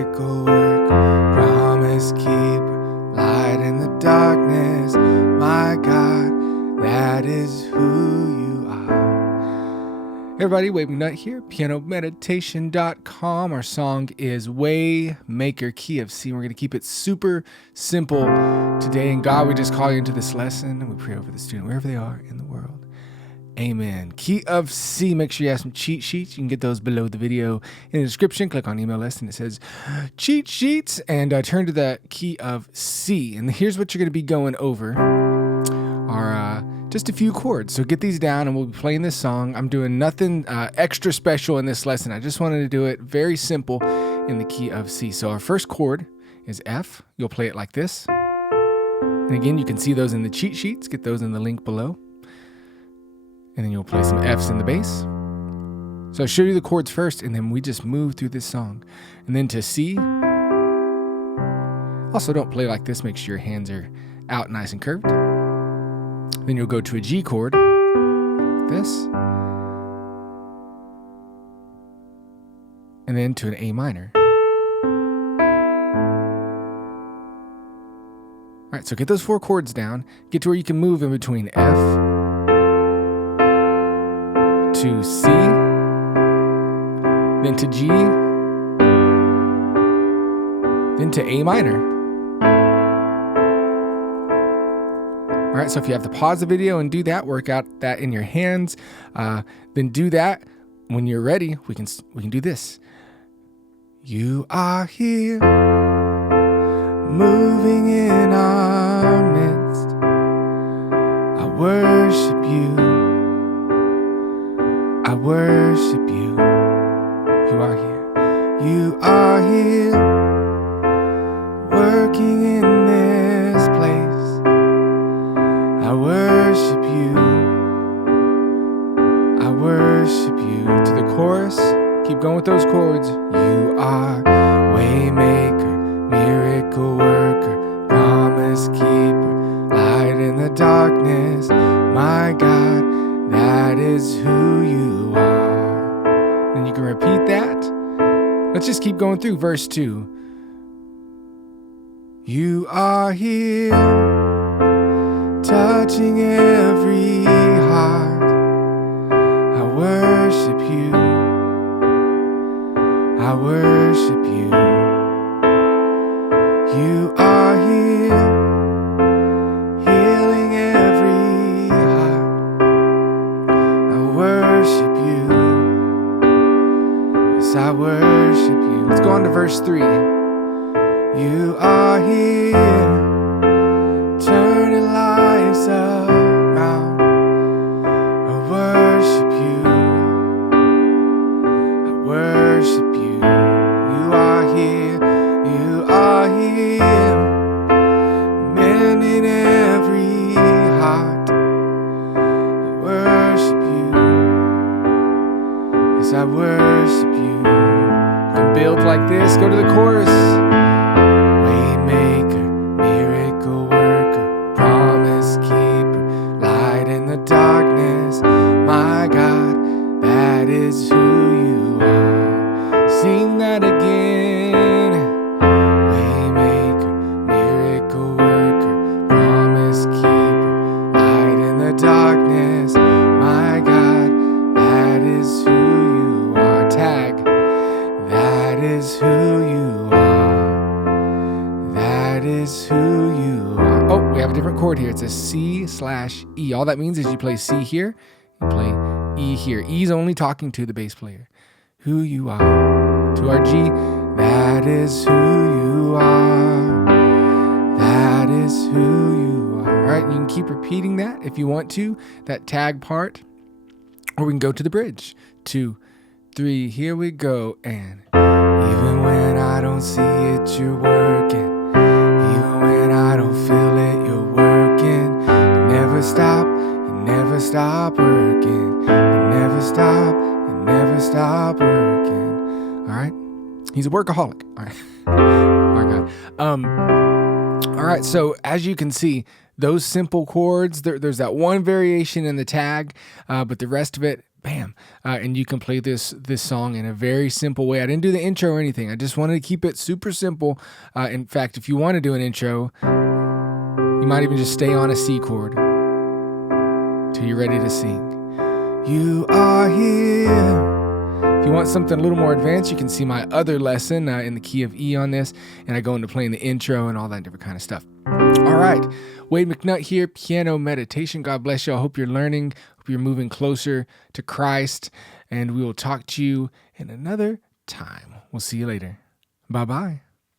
miracle worker, promise keeper, light in the darkness. My God, that is who you are. Hey everybody, McNutt here, pianomeditation.com. Our song is Waymaker, key of C. We're going to keep it super simple today. And God, we just call you into this lesson, and we pray over the student wherever they are in the world. Amen. Key of C. Make sure you have some cheat sheets. You can get those below the video in the description. Click on email list and it says cheat sheets, and turn to the key of C. And here's what you're going to be going over are just a few chords. So get these down and we'll be playing this song. I'm doing nothing extra special in this lesson. I just wanted to do it very simple in the key of C. So our first chord is F. You'll play it like this. And again, you can see those in the cheat sheets. Get those in the link below. And then you'll play some F's in the bass. So I'll show you the chords first, and then we just move through this song. And then to C. Also, don't play like this. Make sure your hands are out nice and curved. Then you'll go to a G chord, like this. And then to an A minor. All right, so get those 4 chords down. Get to where you can move in between F to C, then to G, then to A minor. All right, so if you have to pause the video and do that, work out that in your hands, then do that. When you're ready, we can do this. You are here, moving in our midst. I worship you. I worship you. You are here. You are here, working in this place. I worship you. I worship you. To the chorus, keep going with those chords. You are waymaker, miracle worker, promise keeper, light in the darkness. My God, that is who you are. And you can repeat that. Let's just keep going through verse 2. You are here, touching every heart. I worship you. I worship you. You are here, healing every heart. I worship you. Yes, I worship you. Let's go on to verse 3. You are here, turning lives around. I worship you. I worship you. You are here. You are here, mending every heart. I worship you. Yes, I worship you. You can build like this. Go to the chorus. Waymaker, miracle worker, promise keeper, light in the darkness. My God, that is who you are. Sing that again. Waymaker, miracle worker, promise keeper, light in the darkness. My God, that is who you are. Tag. That is who you are. That is who you are. Oh, we have a different chord here. It's a C/E. All that means is you play C here, you play E here. E is only talking to the bass player. Who you are. To our G. That is who you are. That is who you are. All right, you can keep repeating that if you want to, that tag part. Or we can go to the bridge. 2, 3, here we go. And even when I don't see it, you're working. Even when I don't feel it, you're working. You never stop working. You never stop working. All right? He's a workaholic. All right. My God. All right, so as you can see, those simple chords, there's that one variation in the tag, but the rest of it bam, and you can play this song in a very simple way. I didn't do the intro or anything. I just wanted to keep it super simple. In fact, if you want to do an intro, you might even just stay on a C chord till you're ready to sing. You are here. If you want something a little more advanced, you can see my other lesson in the key of E on this, and I go into playing the intro and all that different kind of stuff. All right, Wade McNutt here, Piano Meditation. God bless you. I hope you're learning, hope you're moving closer to Christ, and we will talk to you in another time. We'll see you later. Bye-bye.